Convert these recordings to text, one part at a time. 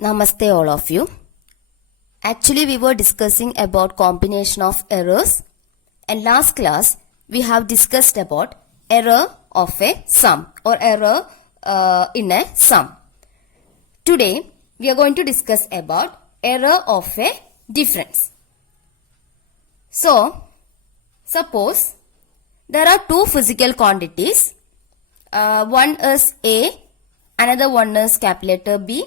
Namaste all of you. Actually we were discussing about combination of errors, and last class we have discussed about error of a sum or error in a sum. Today we are going to discuss about error of a difference. So suppose there are two physical quantities. One is A, another one is capital letter B.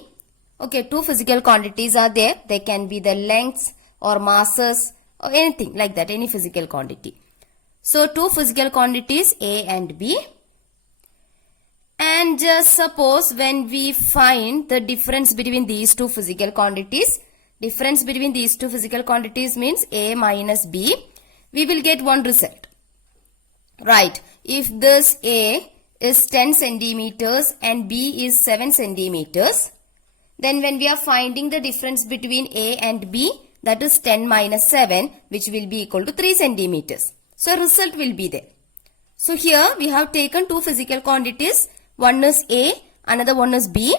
Okay, two physical quantities are there. They can be the lengths or masses or anything like that, any physical quantity. So, two physical quantities A and B. And just suppose when we find the difference between these two physical quantities, difference between these two physical quantities means A minus B, we will get one result. Right, if this A is 10 centimeters and B is 7 centimeters, then when we are finding the difference between A and B, that is 10 minus 7, which will be equal to 3 centimeters. So, result will be there. So, here we have taken two physical quantities. One is A, another one is B.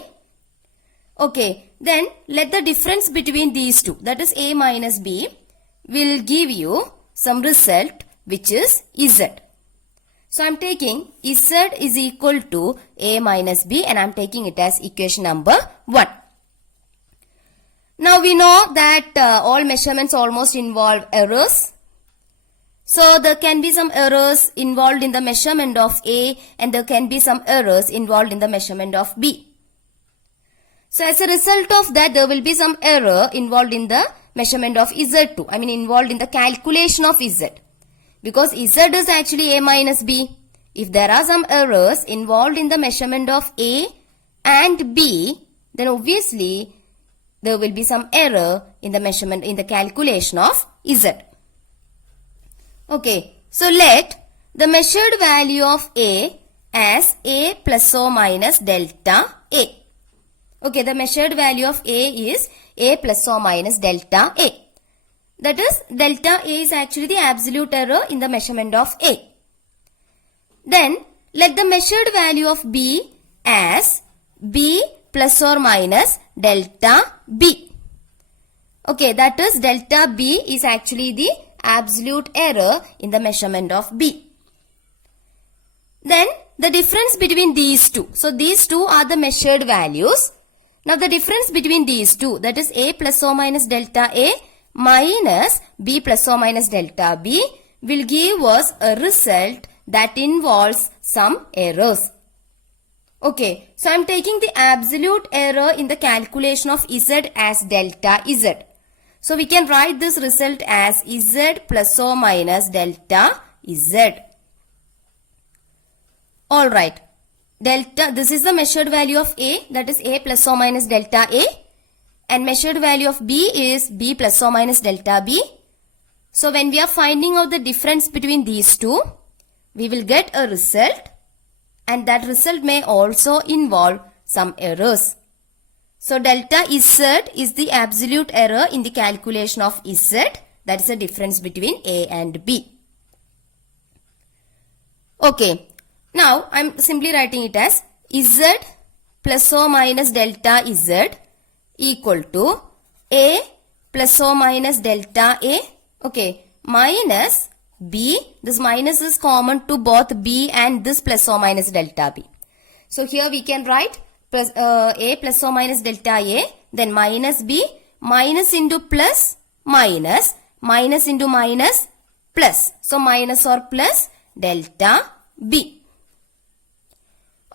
Okay, then let the difference between these two, that is A minus B, will give you some result which is Z. So, I am taking Z is equal to A minus B and I am taking it as equation number 1. Now, we know that all measurements almost involve errors. So, there can be some errors involved in the measurement of A and there can be some errors involved in the measurement of B. So, as a result of that, there will be some error involved in the measurement of Z2. I mean, involved in the calculation of Z. Because Z is actually A minus B. If there are some errors involved in the measurement of A and B, then obviously there will be some error in the measurement, in the calculation of Z. Okay, so let the measured value of A as A plus or minus delta A. Okay, the measured value of A is A plus or minus delta A. That is, delta A is actually the absolute error in the measurement of A. Then, let the measured value of B as B plus or minus delta B. Okay, that is delta B is actually the absolute error in the measurement of B. Then, the difference between these two. So, these two are the measured values. Now, the difference between these two, that is A plus or minus delta A minus B plus or minus delta B, will give us a result that involves some errors. Okay, so I am taking the absolute error in the calculation of Z as delta Z. So, we can write this result as Z plus or minus delta Z. Alright, delta, this is the measured value of A, that is A plus or minus delta A. And measured value of B is B plus or minus delta B. So, when we are finding out the difference between these two, we will get a result, and that result may also involve some errors. So, delta Z is the absolute error in the calculation of Z, that is the difference between A and B. Okay, now I am simply writing it as Z plus or minus delta Z equal to A plus or minus delta A, okay, minus B. This minus is common to both B and this plus or minus delta B. So, here we can write plus, A plus or minus delta A, then minus B, minus into plus, minus, minus into minus, plus. So, minus or plus delta B.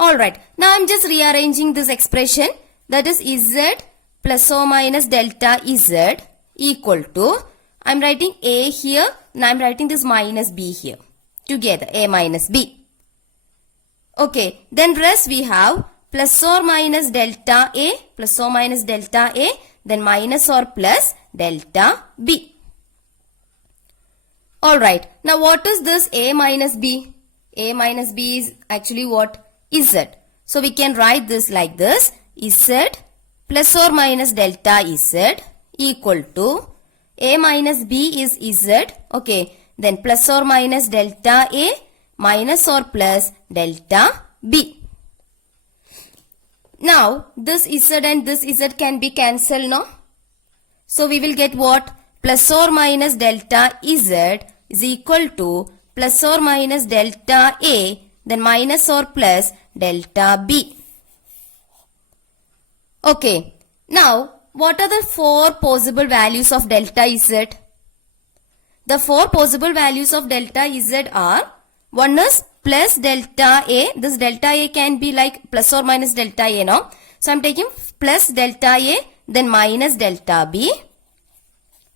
Alright, now I am just rearranging this expression, that is Z plus or minus delta Z equal to, I am writing A here, now I am writing this minus B here, together, A minus B. Okay, then rest we have plus or minus delta A, plus or minus delta A, then minus or plus delta B. Alright, now what is this A minus B? A minus B is actually what? Z. So, we can write this like this, Z plus or minus delta Z equal to A minus B is Z, okay, then plus or minus delta A minus or plus delta B. Now this z and this z can be cancelled now. So we will get what? Plus or minus delta z is equal to plus or minus delta a, then minus or plus delta b. Okay. Now what are the four possible values of delta z? The four possible values of delta z are, one is plus delta a. This delta a can be like plus or minus delta a now. So I'm taking plus delta a, then minus delta b.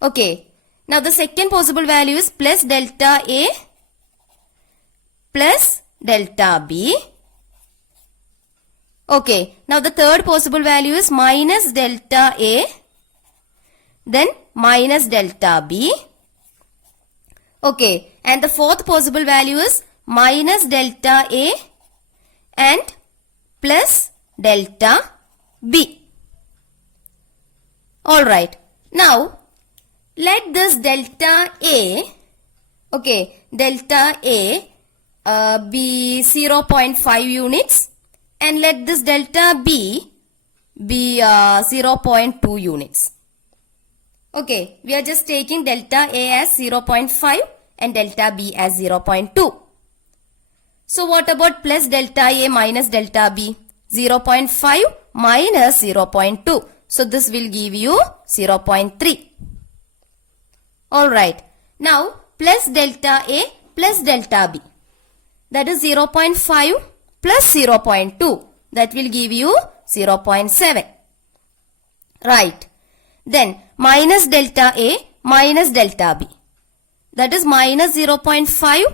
Okay. Now the second possible value is plus delta a plus delta b. Okay. Now the third possible value is minus delta a, then minus delta b. Okay. And the fourth possible value is minus delta a and plus delta b. Alright. Now let this delta a, okay, delta a be 0.5 units and let this delta b be 0.2 units. Okay, we are just taking delta a as 0.5 and delta b as 0.2. So what about plus delta a minus delta b? 0.5 minus 0.2. So this will give you 0.3. Alright. Now plus delta a plus delta b. That is 0.5 plus 0.2. That will give you 0.7. Right. Then minus delta a minus delta b. That is minus 0.5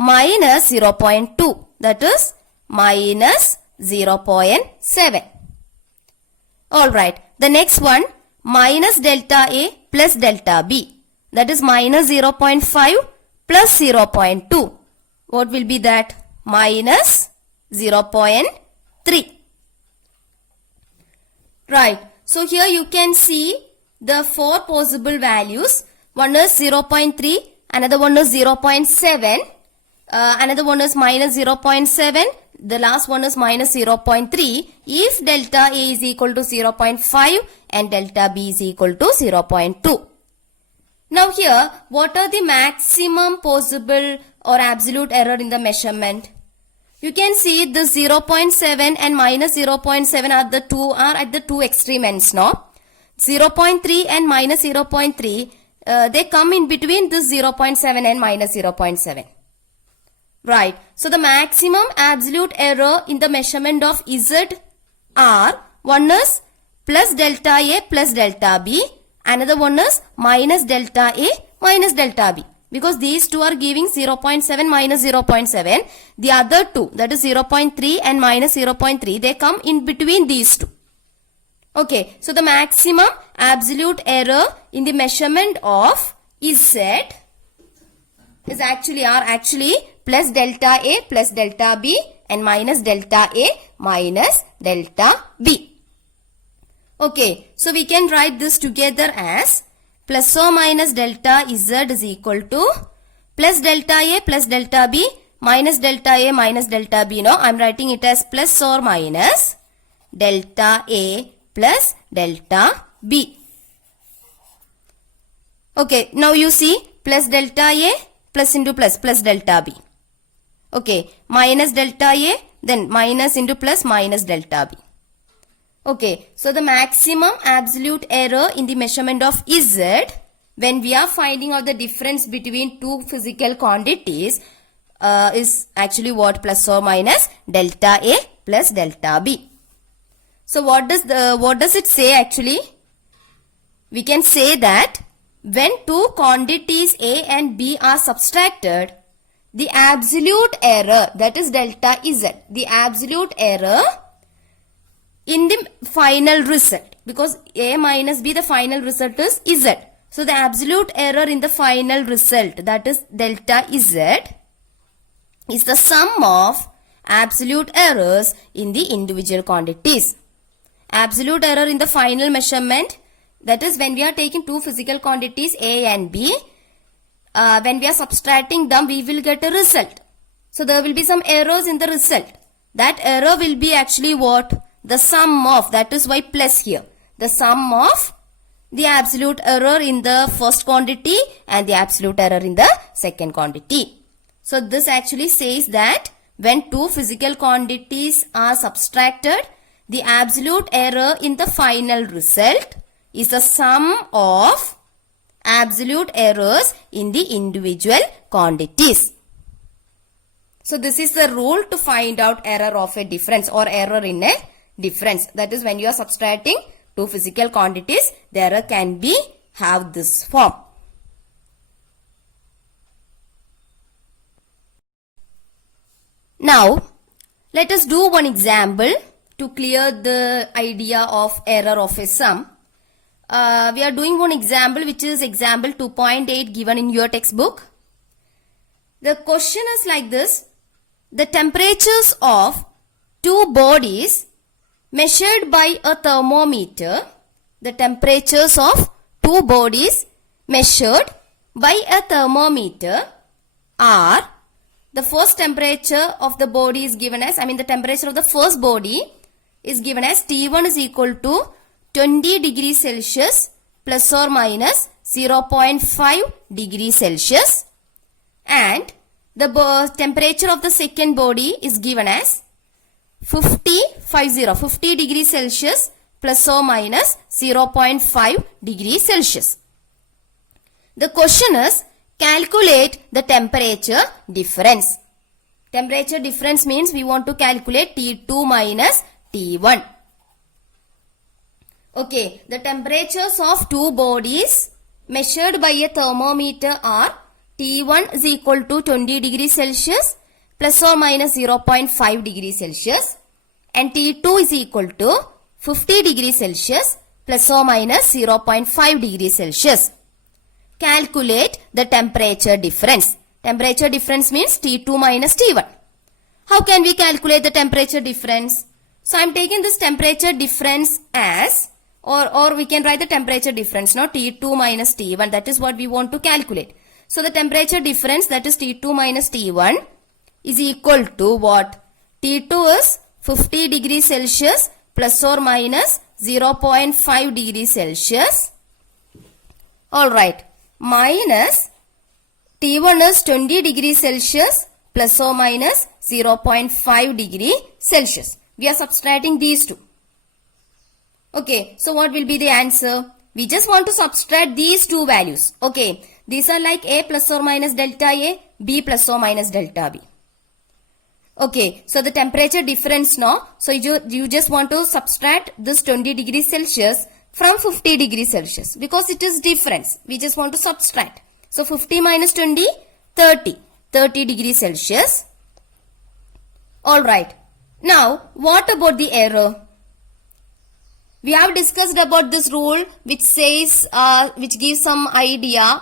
minus 0.2. That is minus 0.7. Alright. The next one, minus delta a plus delta b. That is minus 0.5 plus 0.2. What will be that? Minus 0.3. Right. So here you can see the four possible values. One is 0.3, another one is 0.7, another one is minus 0.7, the last one is minus 0.3 if delta A is equal to 0.5 and delta B is equal to 0.2. Now here, what are the maximum possible or absolute error in the measurement? You can see the 0.7 and minus 0.7 are at the two extreme ends now. 0.3 and minus 0.3, they come in between this 0.7 and minus 0.7. Right. So the maximum absolute error in the measurement of Z are, one is plus delta A plus delta B, another one is minus delta A minus delta B. Because these two are giving 0.7 minus 0.7. The other two, that is 0.3 and minus 0.3, they come in between these two. Okay, so the maximum absolute error in the measurement of Z is actually plus delta A plus delta B and minus delta A minus delta B. Okay, so we can write this together as plus or minus delta Z is equal to plus delta A plus delta B minus delta A minus delta B. Now I am writing it as plus or minus delta A plus delta B. Okay, now you see plus delta A plus into plus delta B. Okay, minus delta A then minus into plus minus delta B. Okay, so the maximum absolute error in the measurement of Z when we are finding out the difference between two physical quantities is actually what? Plus or minus delta A plus delta B. So what does it say actually? We can say that when two quantities A and B are subtracted, the absolute error, that is delta Z, the absolute error in the final result, because A minus B, the final result is Z. So the absolute error in the final result, that is delta Z, is the sum of absolute errors in the individual quantities. Absolute error in the final measurement, that is when we are taking two physical quantities A and B, when we are subtracting them, we will get a result. So there will be some errors in the result. That error will be actually what? the sum of, that is why plus here, the sum of the absolute error in the first quantity and the absolute error in the second quantity. So this actually says that when two physical quantities are subtracted, the absolute error in the final result is the sum of absolute errors in the individual quantities. So this is the rule to find out error of a difference or error in a difference. That is, when you are subtracting two physical quantities, the error can be have this form. Now, let us do one example to clear the idea of error of a sum. We are doing one example, which is example 2.8 given in your textbook. The question is like this. The temperatures of two bodies measured by a thermometer, the temperatures of two bodies measured by a thermometer are, the first temperature of the body is given as, the temperature of the first body is given as T1 is equal to 20 degrees Celsius plus or minus 0.5 degrees Celsius, and the temperature of the second body is given as 50 degrees Celsius plus or minus 0.5 degrees Celsius. The question is, calculate the temperature difference. Temperature difference means we want to calculate T2 minus T1. Okay, the temperatures of two bodies measured by a thermometer are T1 is equal to 20 degrees Celsius plus or minus 0.5 degrees Celsius, and T2 is equal to 50 degrees Celsius plus or minus 0.5 degrees Celsius. Calculate the temperature difference. Temperature difference means T2 minus T1. How can we calculate the temperature difference? So I am taking this temperature difference as, or we can write the temperature difference, no, T2 minus T1. That is what we want to calculate. So the temperature difference, that is T2 minus T1, is equal to what? T2 is 50 degrees Celsius plus or minus 0.5 degrees Celsius. Alright. Minus T1 is 20 degrees Celsius plus or minus 0.5 degree Celsius. We are subtracting these two. Okay, so what will be the answer? We just want to subtract these two values. Okay, these are like A plus or minus delta A, B plus or minus delta B. Okay, so the temperature difference now, so you just want to subtract this 20 degrees Celsius from 50 degrees Celsius because it is difference. We just want to subtract. So 50 minus 20, 30 degrees Celsius. Alright. Now, what about the error? We have discussed about this rule which says, which gives us some idea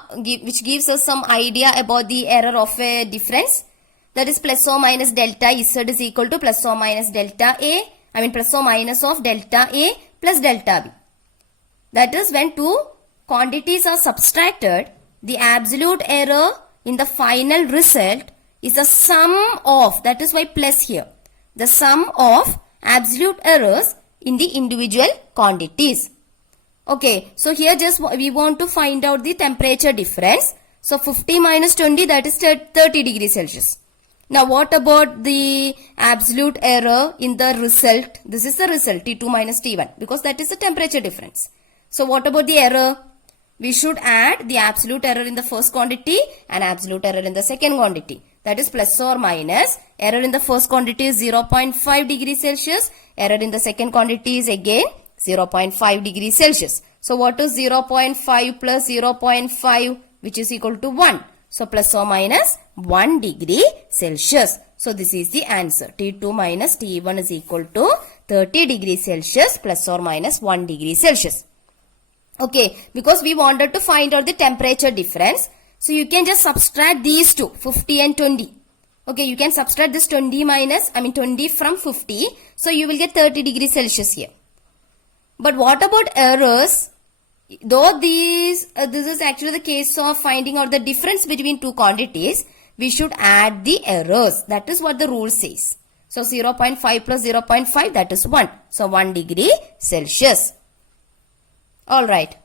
about the error of a difference. That is plus or minus delta Z is equal to plus or minus delta A, plus or minus of delta A plus delta B. That is, when two quantities are subtracted, the absolute error in the final result is the sum of, that is why plus here, the sum of absolute errors in the individual quantities. Okay, so here just we want to find out the temperature difference. So 50 minus 20, that is 30 degrees Celsius. Now what about the absolute error in the result? This is the result, T2 minus T1, because that is the temperature difference. So what about the error? We should add the absolute error in the first quantity and absolute error in the second quantity. That is plus or minus. Error in the first quantity is 0.5 degrees Celsius. Error in the second quantity is again 0.5 degrees Celsius. So what is 0.5 plus 0.5, which is equal to 1? So plus or minus 1 degree Celsius. So this is the answer. T2 minus T1 is equal to 30 degrees Celsius plus or minus 1 degree Celsius. Okay, because we wanted to find out the temperature difference. So you can just subtract these two, 50 and 20. Okay, you can subtract this 20 from 50. So you will get 30 degrees Celsius here. But what about errors? Though this is actually the case of finding out the difference between two quantities, we should add the errors. That is what the rule says. So 0.5 plus 0.5, that is 1. So 1 degree Celsius. Alright.